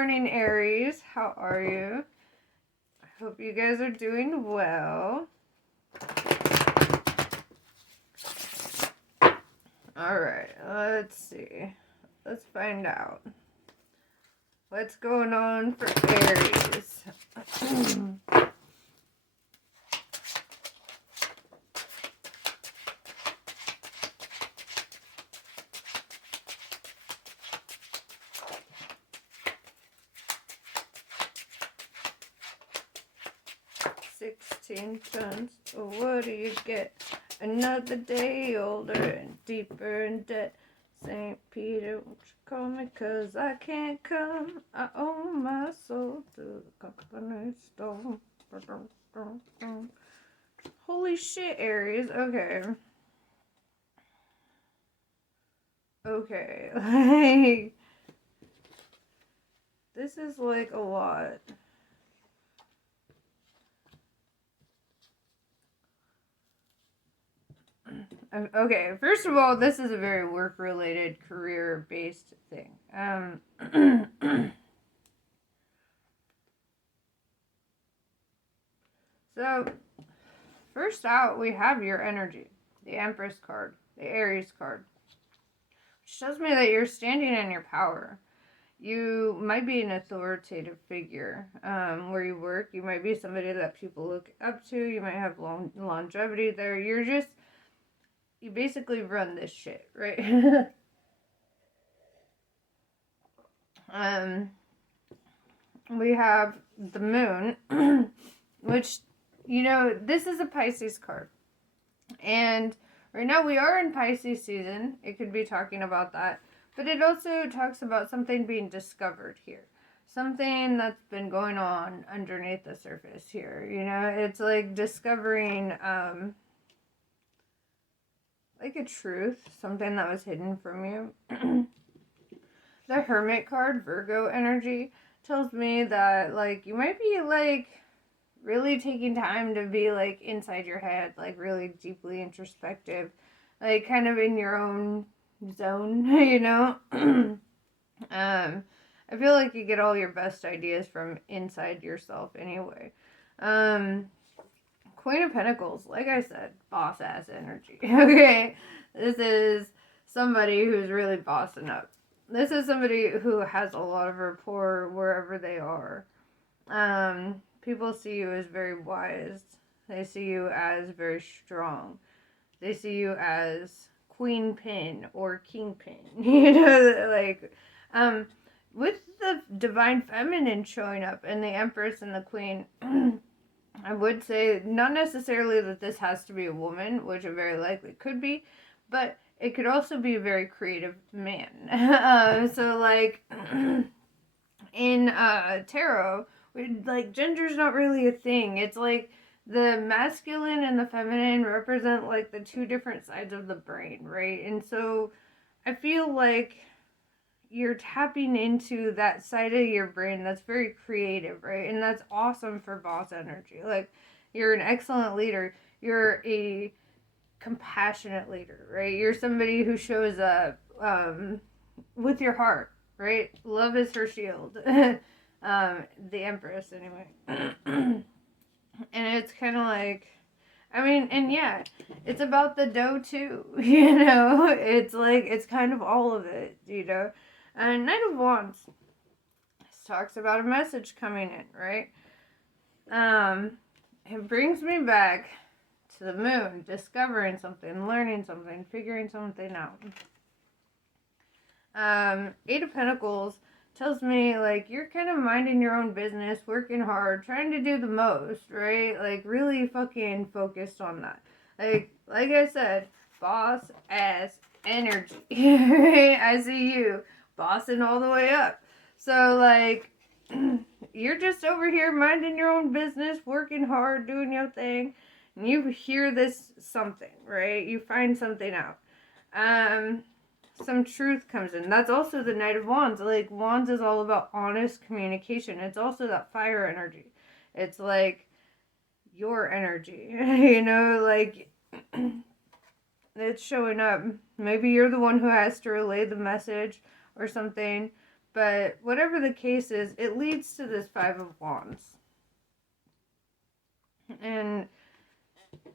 morning, Aries. How are you? I hope you guys are doing well. Alright, let's see. Let's find out. What's going on for Aries? 16 tons. What do you get? Another day older and deeper in debt. St. Peter, won't you call me? 'Cause I can't come. I owe my soul to the company store. Holy shit, Aries. Okay. Okay. Like, this is like a lot. Okay, first of all, this is a very work-related, career-based thing. So, first out, we have your energy. The Empress card, the Aries card. Which shows me that you're standing in your power. You might be an authoritative figure where you work. You might be somebody that people look up to. You might have longevity there. You basically run this shit, right? We have the moon, which, you know, this is a Pisces card. And right now we are in Pisces season. It could be talking about that. But it also talks about something being discovered here. Something that's been going on underneath the surface here. You know, it's like discovering like a truth, something that was hidden from you. The Hermit card, Virgo energy, tells me that, like, you might be, like, really taking time to be, like, inside your head, like, really deeply introspective, like, kind of in your own zone, you know? I feel like you get all your best ideas from inside yourself anyway. Queen of Pentacles, like I said, boss-ass energy, okay? This is somebody who's really bossing up. This is somebody who has a lot of rapport wherever they are. People see you as very wise. They see you as very strong. They see you as queen pin or king pin. You know, like, with the divine feminine showing up and the Empress and the Queen, I would say not necessarily that this has to be a woman, which it very likely could be, but it could also be a very creative man. So, like, in tarot, like, gender's not really a thing. It's like the masculine and the feminine represent, like, the two different sides of the brain, right? And so I feel like you're tapping into that side of your brain that's very creative, right? And that's awesome for boss energy. Like, you're an excellent leader. You're a compassionate leader, right? You're somebody who shows up with your heart, right? Love is her shield. The Empress, anyway. And it's kind of like, I mean, and yeah, it's about the dough too, you know? It's like, it's kind of all of it, you know? And Knight of Wands talks about a message coming in, right? It brings me back to the moon, discovering something, learning something, figuring something out. Eight of Pentacles tells me, like, you're kind of minding your own business, working hard, trying to do the most, right? Like, really fucking focused on that. Like I said, boss ass energy. I see you bossing all the way up. So, like, you're just over here minding your own business, working hard, doing your thing, and you hear this something, right? You find something out. Some truth comes in. That's also the Knight of Wands. Like, Wands is all about honest communication. It's also that fire energy. It's like your energy, you know, like, it's showing up. Maybe you're the one who has to relay the message or something, But whatever the case is, it leads to this Five of Wands. And,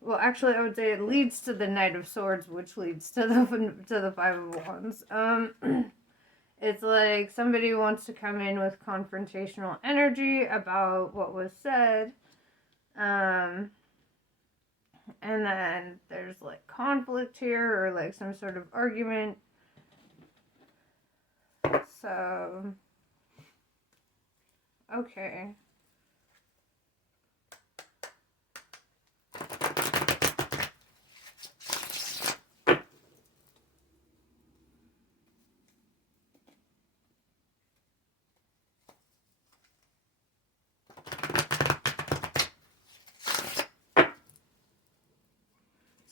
well, actually, I would say it leads to the Knight of Swords, which leads to the Five of Wands. It's like somebody wants to come in with confrontational energy about what was said. And then there's like conflict here, or like some sort of argument. So, okay.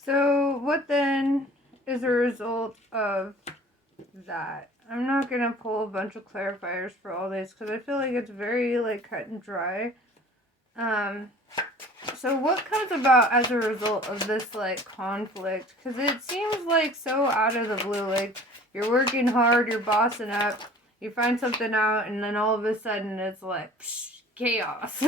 So, what then is a result of that? I'm not going to pull a bunch of clarifiers for all this because I feel like it's very, like, cut and dry. So what comes about as a result of this, like, conflict? Because it seems, like, so out of the blue. Like, you're working hard, you're bossing up, you find something out, and then all of a sudden it's, like, psh, chaos.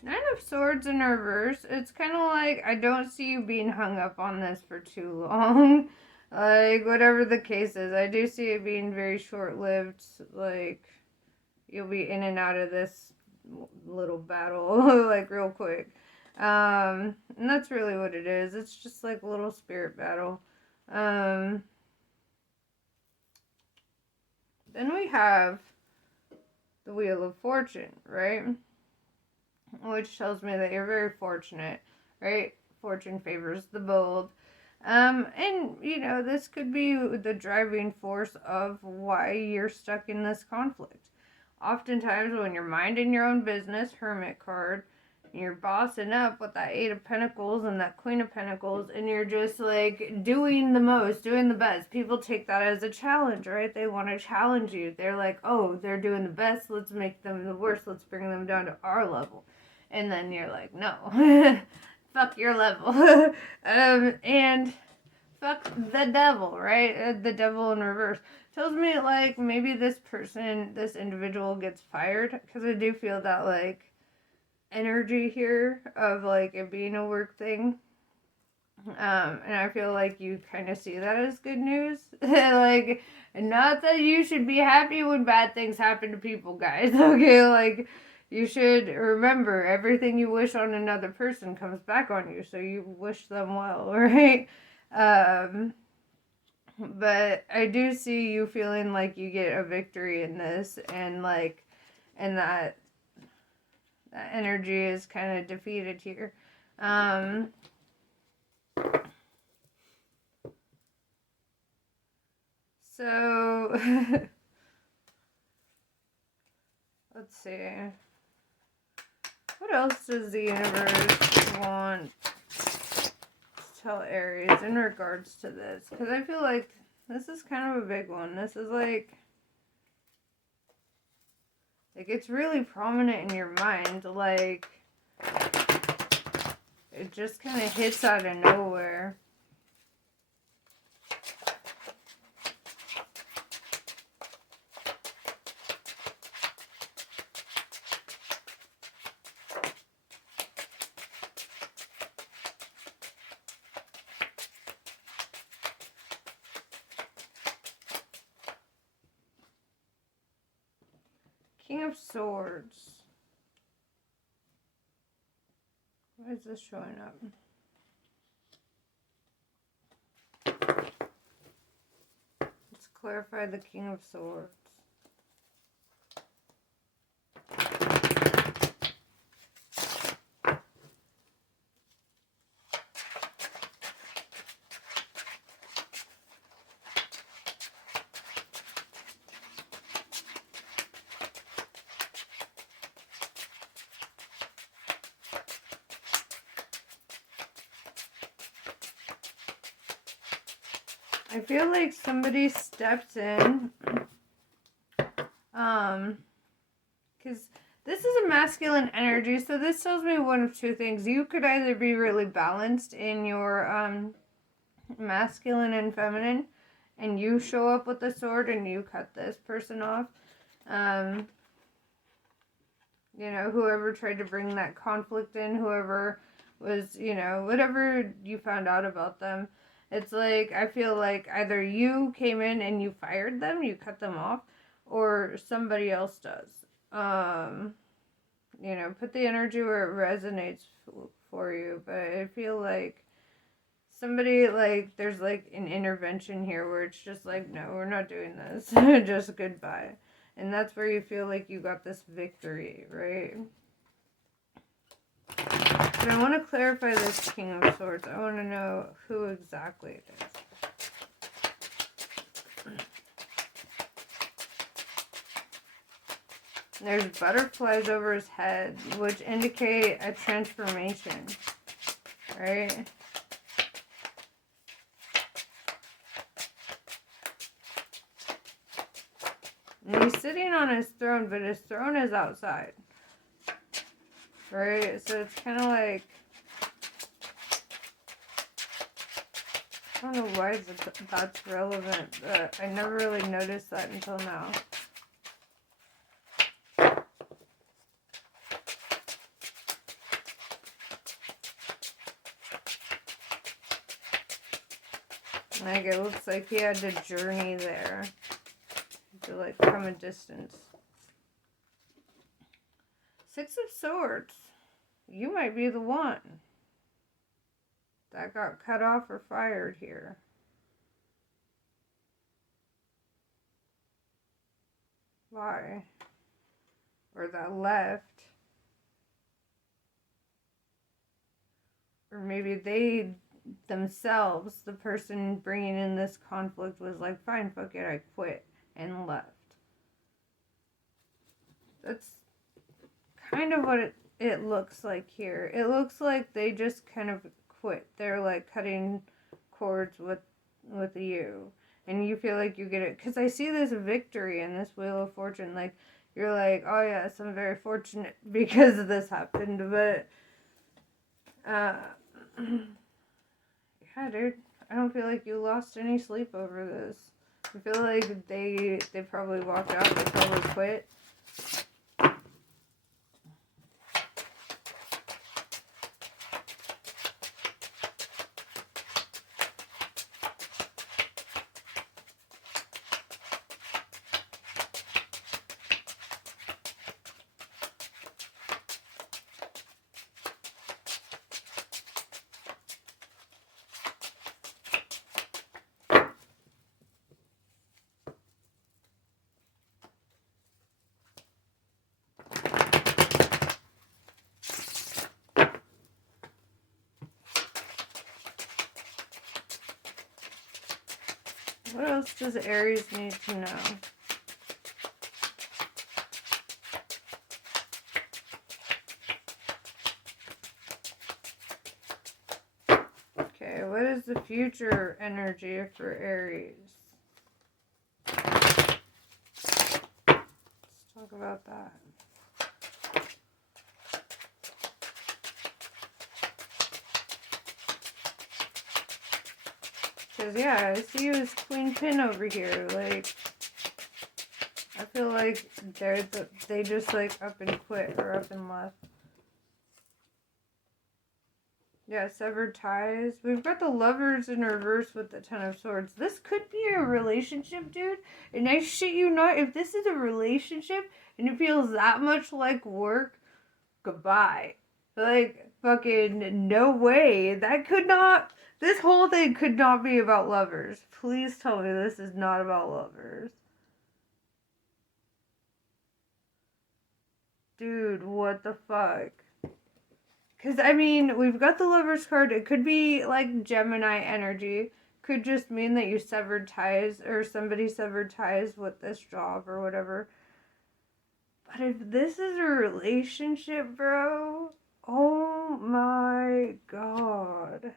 Nine of Swords in reverse. It's kind of like, I don't see you being hung up on this for too long. Like, whatever the case is, I do see it being very short-lived. Like, you'll be in and out of this little battle, like, real quick. And that's really what it is. It's just like a little spirit battle. Then we have the Wheel of Fortune, right? Which tells me that you're very fortunate, right? Fortune favors the bold. And, you know, this could be the driving force of why you're stuck in this conflict. Oftentimes, when you're minding your own business, Hermit card, and you're bossing up with that Eight of Pentacles and that Queen of Pentacles, and you're just, like, doing the most, doing the best. People take that as a challenge, right? They want to challenge you. They're like, oh, they're doing the best. Let's make them the worst. Let's bring them down to our level. And then you're like, no, fuck your level. And fuck the devil, right? The devil in reverse. Tells me, like, maybe this person, this individual gets fired. Because I do feel that, like, energy here of, like, it being a work thing. And I feel like you kind of see that as good news. Like, not that you should be happy when bad things happen to people, guys. Okay, like, you should remember everything you wish on another person comes back on you, so you wish them well, right? But I do see you feeling like you get a victory in this, and like, and that energy is kind of defeated here. So let's see. What else does the universe want to tell Aries in regards to this? Because I feel like this is kind of a big one. This is like it's really prominent in your mind. Like, it just kind of hits out of nowhere. King of Swords. Why is this showing up? Let's clarify the King of Swords. I feel like somebody stepped in Because this is a masculine energy, so this tells me one of two things. You could either be really balanced in your masculine and feminine, and you show up with the sword and you cut this person off. You know, whoever tried to bring that conflict in, whoever was, you know, whatever you found out about them. It's like, I feel like either you came in and you fired them, you cut them off, or somebody else does. You know, put the energy where it resonates for you. But I feel like somebody, like, there's like an intervention here where it's just like, no, we're not doing this. Just goodbye. And that's where you feel like you got this victory, right? But I want to clarify this King of Swords. I want to know who exactly it is. There's butterflies over his head, which indicate a transformation, right? And he's sitting on his throne, but his throne is outside, right? So it's kind of like, I don't know why that's relevant, but I never really noticed that until now. Like, it looks like he had to journey there to, like, come a distance. Six of Swords. You might be the one that got cut off or fired here. Why? Or that left. Or maybe they themselves, the person bringing in this conflict, was like, fine, fuck it, I quit, and left. That's kind of what it looks like here. It looks like they just kind of quit. They're like cutting cords with you, and you feel like you get it, because I see this victory in this Wheel of Fortune. Like, you're like, oh yes, I'm very fortunate because this happened. But yeah, dude, I don't feel like you lost any sleep over this. I feel like they probably walked out. They probably quit. What else does Aries need to know? Okay, what is the future energy for Aries? Let's talk about that. Because, yeah, I see you as Queen Pin over here. Like, I feel like they just, like, up and quit or up and left. Yeah, severed ties. We've got the Lovers in reverse with the Ten of Swords. This could be a relationship, dude. And I shit you not, if this is a relationship and it feels that much like work, goodbye. Like, fucking no way. This whole thing could not be about lovers. Please tell me this is not about lovers. Dude, what the fuck? Because, I mean, we've got the Lover's card. It could be, like, Gemini energy. Could just mean that you severed ties, or somebody severed ties with this job or whatever. But if this is a relationship, bro, oh my god.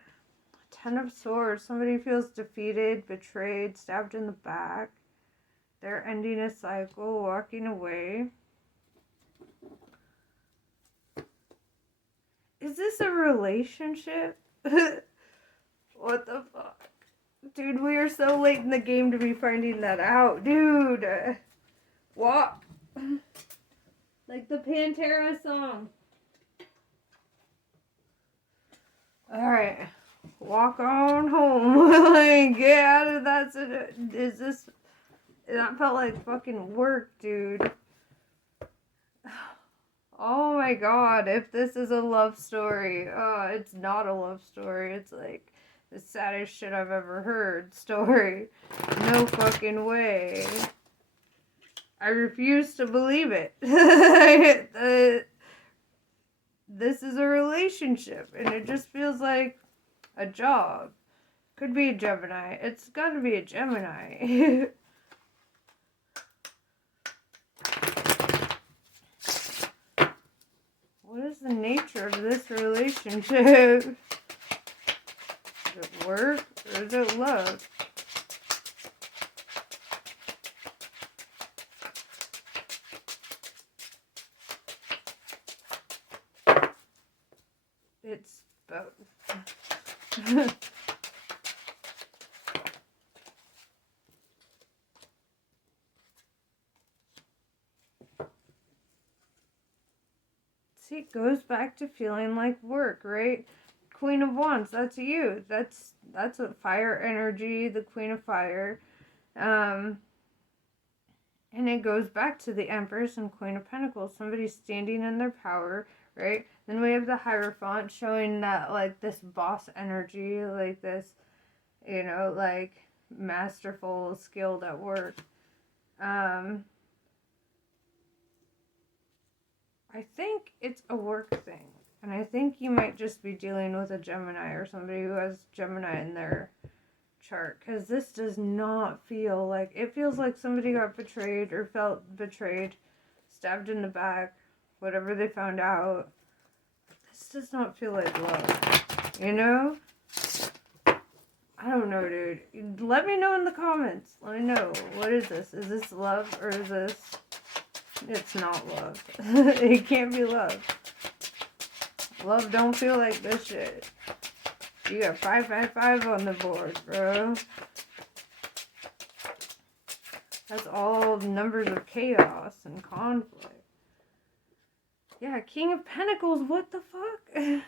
Ten of Swords. Somebody feels defeated, betrayed, stabbed in the back. They're ending a cycle, walking away. Is this a relationship? What the fuck? Dude, we are so late in the game to be finding that out. Dude. What? Like the Pantera song. Alright. Walk on home. Like, get out of that. Is this... That felt like fucking work, dude. Oh my god, if this is a love story. Oh, it's not a love story. It's like the saddest shit I've ever heard story. No fucking way. I refuse to believe it. This is a relationship, and it just feels like a job. Could be a Gemini. It's gotta be a Gemini. What is the nature of this relationship? Is it work or is it love? It's both. See, it goes back to feeling like work, right? Queen of Wands, that's you. That's a fire energy, the Queen of Fire. And it goes back to the Empress and Queen of Pentacles. Somebody standing in their power, right? Then we have the Hierophant showing that, like, this boss energy, like this, you know, like, masterful, skilled at work. I think it's a work thing. And I think you might just be dealing with a Gemini or somebody who has Gemini in their chart. Because this does not feel like... It feels like somebody got betrayed or felt betrayed. Stabbed in the back. Whatever they found out. This does not feel like love. You know? I don't know, dude. Let me know in the comments. Let me know. What is this? Is this love or is this... It's not love. It can't be love. Love don't feel like this shit. You got 555 on the board, bro. That's all numbers of chaos and conflict. Yeah, King of Pentacles, what the fuck? Then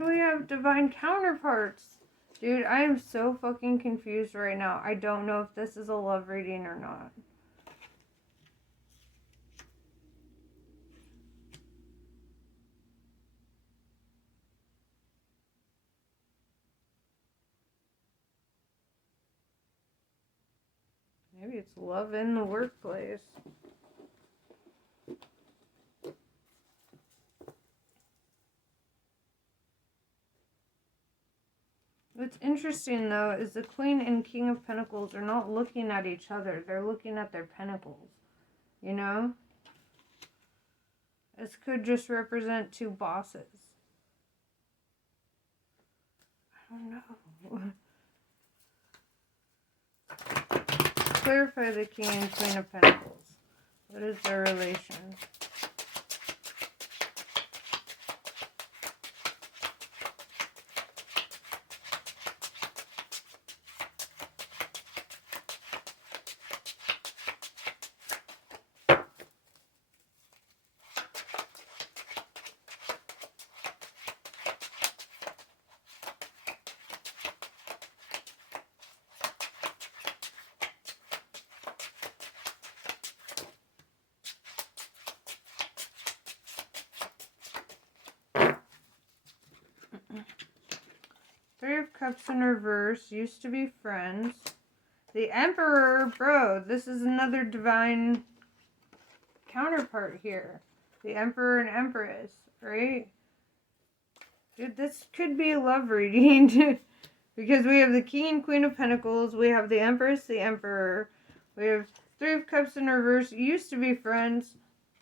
we have divine counterparts. Dude, I am so fucking confused right now. I don't know if this is a love reading or not. Maybe it's love in the workplace. What's interesting, though, is the Queen and King of Pentacles are not looking at each other. They're looking at their pentacles. You know? This could just represent two bosses. I don't know. Clarify the King and Queen of Pentacles. What is their relation? Three of Cups in reverse. Used to be friends. The Emperor. Bro, this is another divine counterpart here. The Emperor and Empress. Right? Dude, this could be a love reading. Because we have the King and Queen of Pentacles. We have the Empress, the Emperor. We have Three of Cups in reverse. Used to be friends.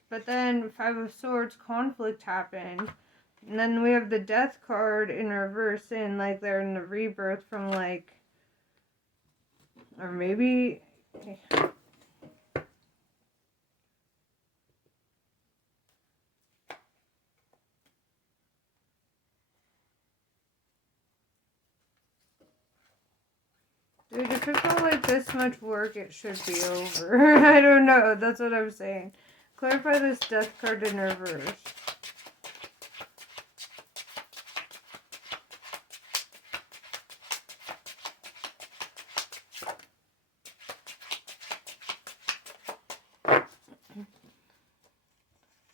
But then Five of Swords. Conflict happened. And then we have the Death card in reverse, saying like they're in the rebirth from like, or maybe, this much work, it should be over. I don't know. That's what I'm saying. Clarify this Death card in reverse.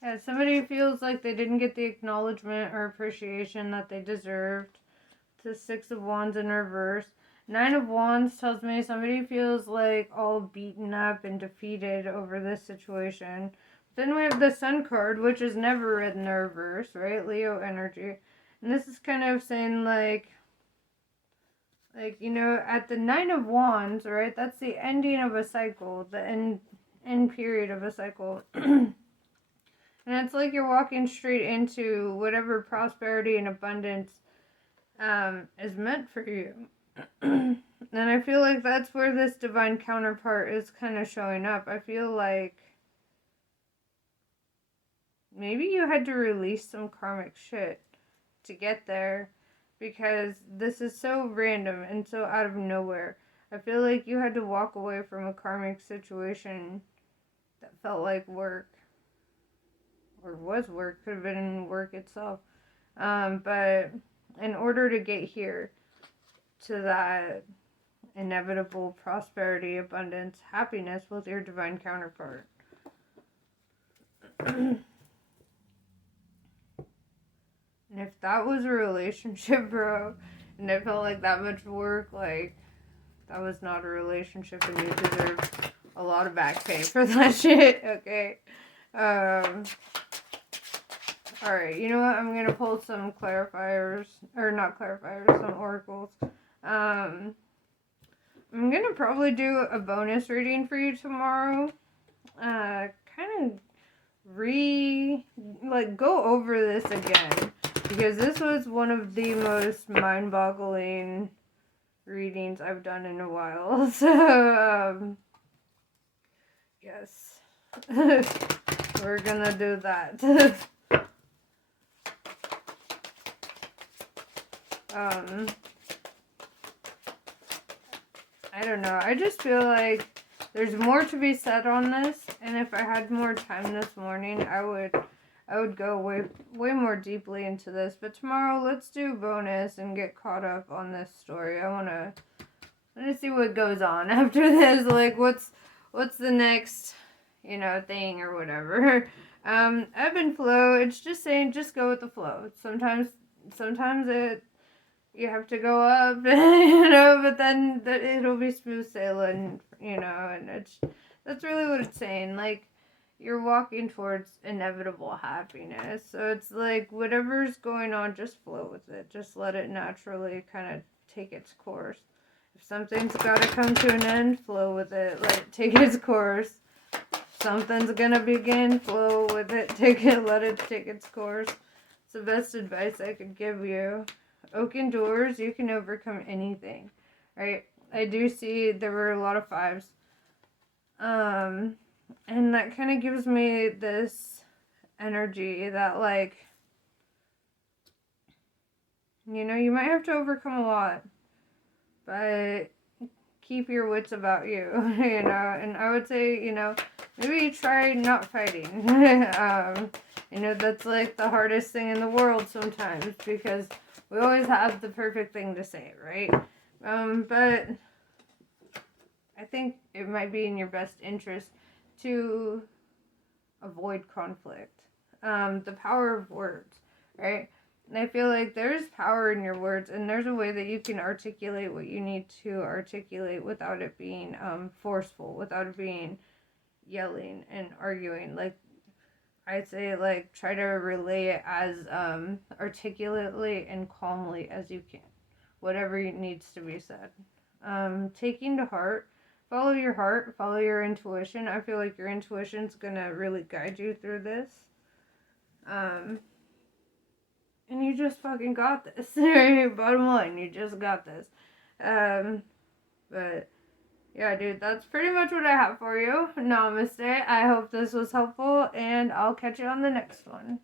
Yeah, somebody feels like they didn't get the acknowledgement or appreciation that they deserved. The Six of Wands in reverse. Nine of Wands tells me somebody feels like all beaten up and defeated over this situation. Then we have the Sun card, which is never in the reverse, right? Leo energy. And this is kind of saying like, you know, at the Nine of Wands, right? That's the ending of a cycle, the end period of a cycle. And it's like you're walking straight into whatever prosperity and abundance is meant for you. And I feel like that's where this divine counterpart is kind of showing up. I feel like maybe you had to release some karmic shit to get there, because this is so random and so out of nowhere. I feel like you had to walk away from a karmic situation that felt like work. Or was work, could have been work itself. But in order to get here to that inevitable prosperity, abundance, happiness with your divine counterpart. And if that was a relationship, bro, and it felt like that much work, like, that was not a relationship and you deserve a lot of back pay for that shit, okay? Alright, you know what? I'm going to pull some clarifiers, or not clarifiers, some oracles. I'm going to probably do a bonus reading for you tomorrow. Kind of go over this again, because this was one of the most mind-boggling readings I've done in a while. So, yes. We're going to do that. I don't know. I just feel like there's more to be said on this, and if I had more time this morning, I would go way more deeply into this. But tomorrow, let's do bonus and get caught up on this story. I wanna see what goes on after this. Like, what's the next, you know, thing or whatever. Ebb and flow. It's just saying, just go with the flow. Sometimes you have to go up, you know, but then it'll be smooth sailing, you know, and that's really what it's saying. Like, you're walking towards inevitable happiness. So it's like, whatever's going on, just flow with it. Just let it naturally kind of take its course. If something's got to come to an end, flow with it. Let it take its course. If something's going to begin, flow with it. Let it take its course. It's the best advice I could give you. Open doors, you can overcome anything, right? I do see there were a lot of fives. And that kind of gives me this energy that, like, you know, you might have to overcome a lot, but keep your wits about you, you know, and I would say, you know, maybe try not fighting. You know, that's like the hardest thing in the world sometimes, because we always have the perfect thing to say, right? But I think it might be in your best interest to avoid conflict. The power of words, right? And I feel like there's power in your words, and there's a way that you can articulate what you need to articulate without it being forceful, without it being yelling and arguing. Like, I'd say, like, try to relay it as articulately and calmly as you can. Whatever needs to be said. Taking to heart. Follow your heart. Follow your intuition. I feel like your intuition's going to really guide you through this. And you just fucking got this. Bottom line, you just got this. But yeah, dude, that's pretty much what I have for you. Namaste. I hope this was helpful, and I'll catch you on the next one.